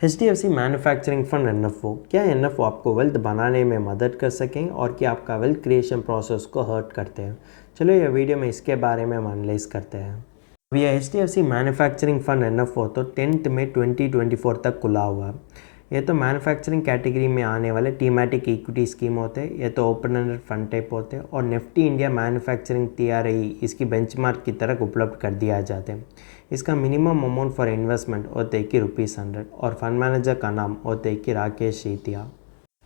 HDFC manufacturing fund NFO, क्या NFO आपको wealth बनाने में मदद कर सकें और क्या आपका वेल्थ क्रिएशन प्रोसेस को हर्ट करते हैं? चलो ये वीडियो में इसके बारे में हम एनालाइज करते हैं। अब ये HDFC मैन्युफैक्चरिंग फंड NFO तो 10 मई 2024 तक खुला हुआ है। ये तो मैन्युफैक्चरिंग कैटेगरी में आने वाले टीमैटिक इक्विटी स्कीम होते हैं, ये तो ओपन एंडेड फंड टाइप होते हैं और निफ्टी इंडिया मैन्युफैक्चरिंग TRI इसकी बेंचमार्क की तरह उपलब्ध कर दिया जाते हैं। इसका मिनिमम अमाउंट फॉर इन्वेस्टमेंट होते हैं कि ₹100 और फंड मैनेजर का नाम होते हैं कि राकेश शीतिया।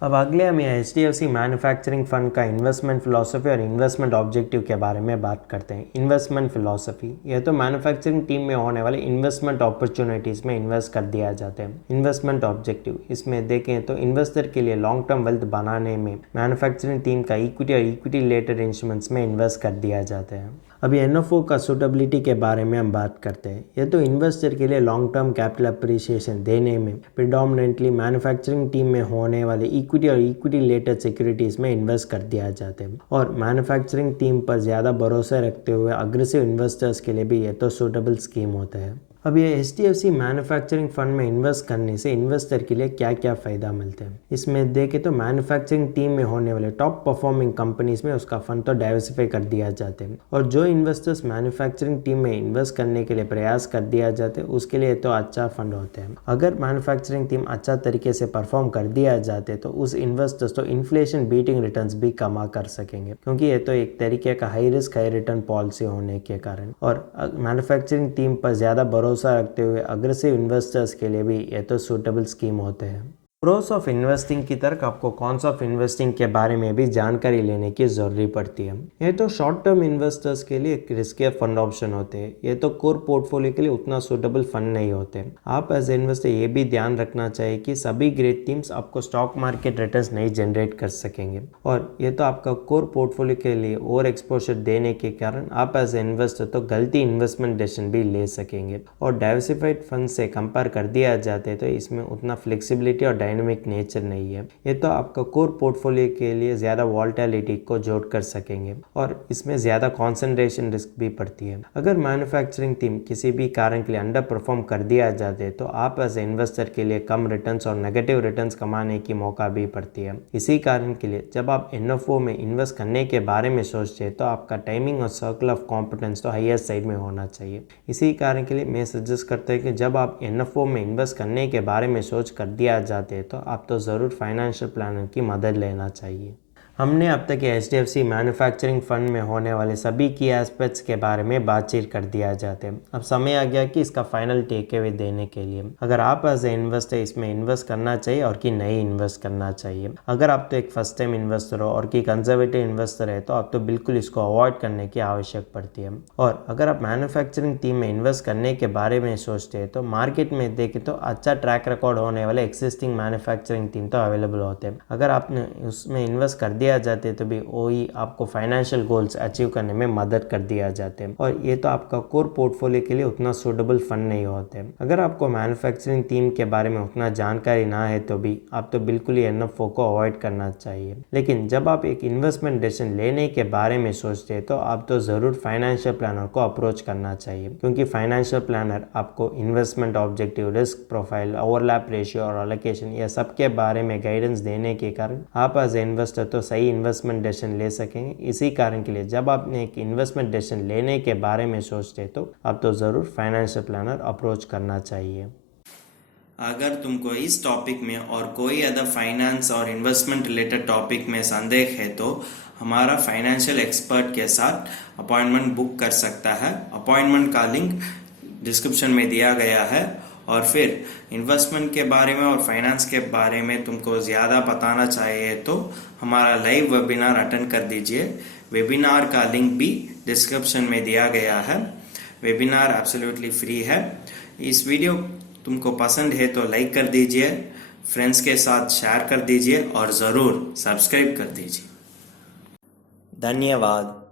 अब अगले हम यहाँ HDFC मैन्युफैक्चरिंग फंड का इन्वेस्टमेंट फिलॉसफी और इन्वेस्टमेंट ऑब्जेक्टिव के बारे में बात करते हैं। इन्वेस्टमेंट फिलॉसफी, यह तो मैन्युफैक्चरिंग टीम में होने वाले इन्वेस्टमेंट अपॉर्चुनिटीज़ में इन्वेस्ट कर दिया जाता है। इन्वेस्टमेंट ऑब्जेक्टिव, इसमें देखें तो इन्वेस्टर के लिए लॉन्ग टर्म वेल्थ बनाने में मैन्युफैक्चरिंग टीम का इक्विटी और इक्विटी रिलेटेड इंस्ट्रूमेंट्स में इन्वेस्ट कर दिया जाता है। अभी NFO का सूटेबिलिटी के बारे में हम बात करते हैं। यह तो इन्वेस्टर के लिए लॉन्ग टर्म कैपिटल अप्रिसिएशन देने में प्रिडोमिनेंटली मैन्युफैक्चरिंग टीम में होने वाले इक्विटी और इक्विटी रिलेटेड सिक्योरिटीज़ में इन्वेस्ट कर दिया जाता है और मैन्युफैक्चरिंग टीम पर ज़्यादा भरोसा रखते हुए अग्रेसिव इन्वेस्टर्स के लिए भी यह तो सूटेबल स्कीम होता है। अब ये HDFC मैन्युफैक्चरिंग फंड में इन्वेस्ट करने से इन्वेस्टर के लिए क्या क्या फ़ायदा मिलते हैं, इसमें देखें तो मैन्युफैक्चरिंग टीम में होने वाले टॉप परफॉर्मिंग कंपनीज में उसका फंड तो डाइवर्सिफाई कर दिया जाते हैं और जो इन्वेस्टर्स मैन्युफैक्चरिंग टीम में इन्वेस्ट करने के लिए प्रयास कर दिया जाते हैं उसके लिए तो अच्छा फंड होते हैं। अगर मैन्युफैक्चरिंग टीम अच्छा तरीके से परफॉर्म कर दिया जाते तो उस इन्वेस्टर्स तो इन्फ्लेशन बीटिंग रिटर्न्स भी कमा कर सकेंगे, क्योंकि ये तो एक तरीके का high risk high return policy होने के कारण। और मैन्युफैक्चरिंग टीम पर ज़्यादा भरोसा रखते हुए अग्रेसिव इन्वेस्टर्स के लिए भी ये तो सूटेबल स्कीम होते हैं। प्रोस ऑफ इन्वेस्टिंग की तरफ आपको कॉन्स ऑफ इन्वेस्टिंग के बारे में भी जानकारी लेने की ज़रूरी पड़ती है। ये तो शॉर्ट टर्म इन्वेस्टर्स के लिए एक रिस्की फंड ऑप्शन होते हैं, ये तो कोर पोर्टफोलियो के लिए उतना सूटेबल फंड नहीं होते। आप एज ए इन्वेस्टर ये भी ध्यान रखना चाहिए कि सभी ग्रेट टीम्स आपको स्टॉक मार्केट रिटर्न्स नहीं जनरेट कर सकेंगे और ये तो आपका कोर पोर्टफोलियो के लिए ओवर एक्सपोजर देने के कारण आप एज ए इन्वेस्टर तो गलती इन्वेस्टमेंट डिसीजन भी ले सकेंगे और डाइवर्सिफाइड फंड से कंपेयर कर दिया जाते तो इसमें उतना फ्लेक्सिबिलिटी और डायनेमिक नेचर नहीं है। ये तो आपका कोर पोर्टफोलियो के लिए ज़्यादा वॉल्टिलिटी को जोड़ कर सकेंगे और इसमें ज़्यादा कॉन्सेंट्रेशन रिस्क भी पड़ती है। अगर मैन्युफैक्चरिंग टीम किसी भी कारण के लिए अंडर परफॉर्म कर दिया जाते तो आप एज इन्वेस्टर के लिए कम रिटर्न्स और नेगेटिव रिटर्न्स कमाने की मौका भी पड़ती है। इसी कारण के लिए जब आप NFO में इन्वेस्ट करने के बारे में सोचते तो आपका टाइमिंग और सर्कल ऑफ कॉम्पिटेंस तो हाईएस्ट साइड में होना चाहिए। इसी कारण के लिए मैं सजेस्ट करता हूँ कि जब आप NFO में इन्वेस्ट करने के बारे में सोच कर दिया जाते तो आप तो ज़रूर फाइनेंशियल प्लानर की मदद लेना चाहिए। हमने अब तक HDFC मैन्युफैक्चरिंग फंड में होने वाले सभी की एस्पेक्ट्स के बारे में बातचीत कर दिया जाते हैं। अब समय आ गया कि इसका फाइनल टेक अवे देने के लिए अगर आप एज ए इन्वेस्टर इसमें इन्वेस्ट करना चाहिए और कि नहीं इन्वेस्ट करना चाहिए। अगर आप तो एक फर्स्ट टाइम इन्वेस्टर हो और कि कंजर्वेटिव इन्वेस्टर है तो आप तो बिल्कुल इसको अवॉइड करने की आवश्यक पड़ती है। और अगर आप मैन्युफैक्चरिंग टीम में इन्वेस्ट करने के बारे में सोचते हैं तो मार्केट में देखें तो अच्छा ट्रैक रिकॉर्ड होने वाले एक्सिस्टिंग मैन्युफैक्चरिंग टीम तो अवेलेबल होते हैं। अगर आपने उसमें इन्वेस्ट कर दिया जाते तो भी वही आपको फाइनेंशियल गोल्स अचीव करने में मदद कर दिया जाते हैं और ये तो आपका कोर पोर्टफोलियो के लिए उतना सूटेबल फंड नहीं होते। अगर आपको मैन्युफैक्चरिंग टीम के बारे में उतना जानकारी ना है तो भी आप तो बिल्कुल ही NFO को अवॉइड करना चाहिए। लेकिन जब आप एक इन्वेस्टमेंट डिसीजन लेने के बारे में सोचते हैं तो आप तो ज़रूर फाइनेंशियल प्लानर को अप्रोच करना चाहिए, क्योंकि फाइनेंशियल प्लानर आपको investment objective, risk profile, overlap ratio और एलोकेशन ये सब के बारे में गाइडेंस देने के कारण आप एज ए इन्वेस्टर तो सही इन्वेस्टमेंट डिसीजन ले सकेंगे। इसी कारण के लिए जब आपने एक इन्वेस्टमेंट डिसीजन लेने के बारे में सोचते तो आप तो ज़रूर फाइनेंशियल प्लानर अप्रोच करना चाहिए। अगर तुमको इस टॉपिक में और कोई अदर फाइनेंस और इन्वेस्टमेंट रिलेटेड टॉपिक में संदेह है तो हमारा फाइनेंशियल एक्सपर्ट के साथ अपॉइंटमेंट बुक कर सकता है। अपॉइंटमेंट का लिंक डिस्क्रिप्शन में दिया गया है। और फिर इन्वेस्टमेंट के बारे में और फाइनेंस के बारे में तुमको ज़्यादा बताना चाहिए तो हमारा लाइव वेबिनार अटेंड कर दीजिए। वेबिनार का लिंक भी डिस्क्रिप्शन में दिया गया है। वेबिनार एब्सोल्युटली फ्री है। इस वीडियो तुमको पसंद है तो लाइक कर दीजिए, फ्रेंड्स के साथ शेयर कर दीजिए और ज़रूर सब्सक्राइब कर दीजिए। धन्यवाद।